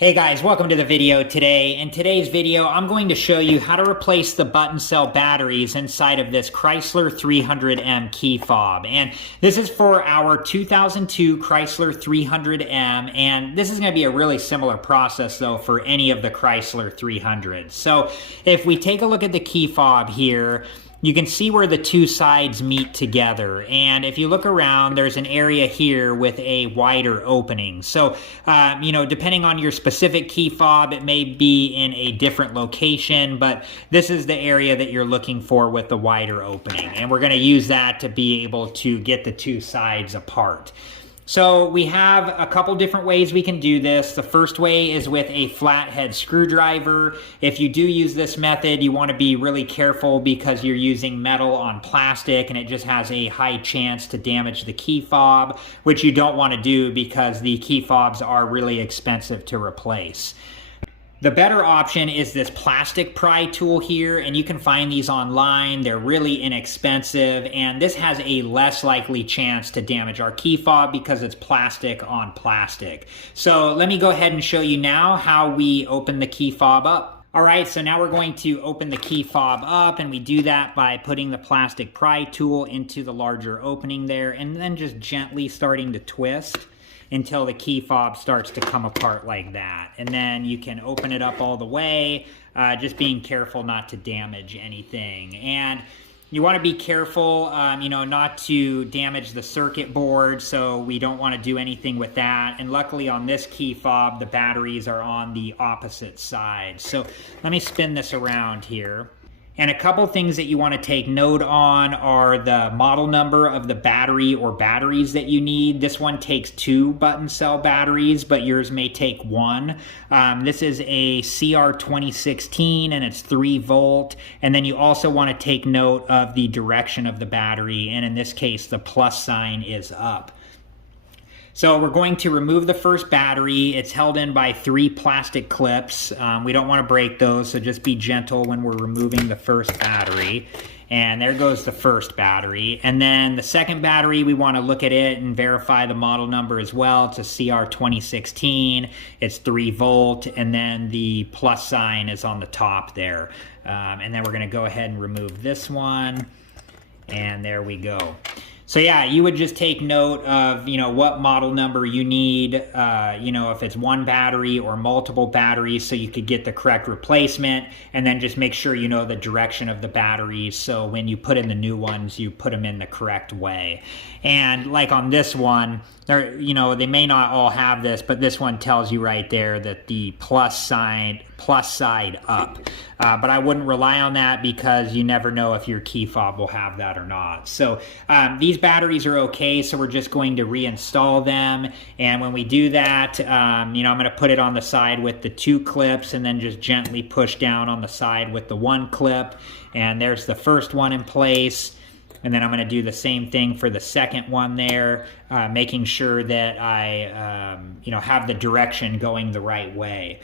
Hey guys, welcome to the video today. In today's video, I'm going to show you how to replace the button cell batteries inside of this Chrysler 300M key fob. And this is for our 2002 Chrysler 300M, and this is going to be a really similar process though for any of the Chrysler 300s. So if we take a look at the key fob here, you can see where the two sides meet together, and if you look around, there's an area here with a wider opening. So, depending on your specific key fob, it may be in a different location, but this is the area that you're looking for with the wider opening, and we're going to use that to be able to get the two sides apart. So we have a couple different ways we can do this. The first way is with a flathead screwdriver. If you do use this method, you want to be really careful because you're using metal on plastic and it just has a high chance to damage the key fob, which you don't want to do because the key fobs are really expensive to replace. The better option is this plastic pry tool here, and you can find these online. They're really inexpensive, and this has a less likely chance to damage our key fob because it's plastic on plastic. So let me go ahead and show you now how we open the key fob up. All right, so now we're going to open the key fob up, and we do that by putting the plastic pry tool into the larger opening there, and then just gently starting to twist until the key fob starts to come apart like that. And then you can open it up all the way, just being careful not to damage anything. And you want to be careful, not to damage the circuit board, so we don't want to do anything with that. And luckily on this key fob, the batteries are on the opposite side. So let me spin this around here. And a couple things that you want to take note on are the model number of the battery or batteries that you need. This one takes 2 button cell batteries, but yours may take 1. This is a CR 2016 and it's 3 volt. And then you also want to take note of the direction of the battery. And in this case, the plus sign is up. So we're going to remove the first battery. It's held in by 3 plastic clips. We don't want to break those, so just be gentle when we're removing the first battery. And there goes the first battery. And then the second battery, we want to look at it and verify the model number as well. It's a CR 2016. It's 3 volt, and then the plus sign is on the top there. And then we're going to go ahead and remove this one. And there we go. So yeah, you would just take note of, what model number you need, if it's 1 battery or multiple batteries, so you could get the correct replacement, and then just make sure you know the direction of the batteries, so when you put in the new ones, you put them in the correct way. And like on this one, they may not all have this, but this one tells you right there that the plus side up. But I wouldn't rely on that because you never know if your key fob will have that or not. So these batteries are okay, so we're just going to reinstall them. And when we do that, I'm going to put it on the side with the 2 clips and then just gently push down on the side with the 1 clip. And there's the first one in place. And then I'm going to do the same thing for the second one there, making sure that I, have the direction going the right way.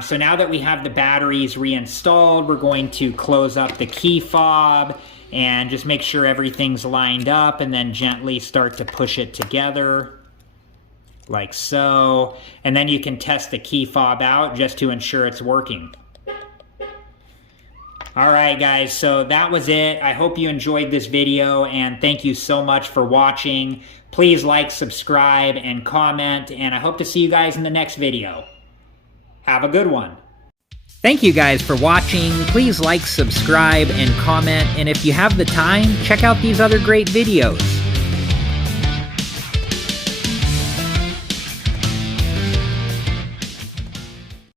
So now that we have the batteries reinstalled, we're going to close up the key fob and just make sure everything's lined up, and then gently start to push it together like so. And then you can test the key fob out just to ensure it's working. All right, guys, so that was it. I hope you enjoyed this video, and thank you so much for watching. Please like, subscribe, and comment, and I hope to see you guys in the next video. Have a good one. Thank you guys for watching. Please like, subscribe, and comment, and if you have the time, check out these other great videos.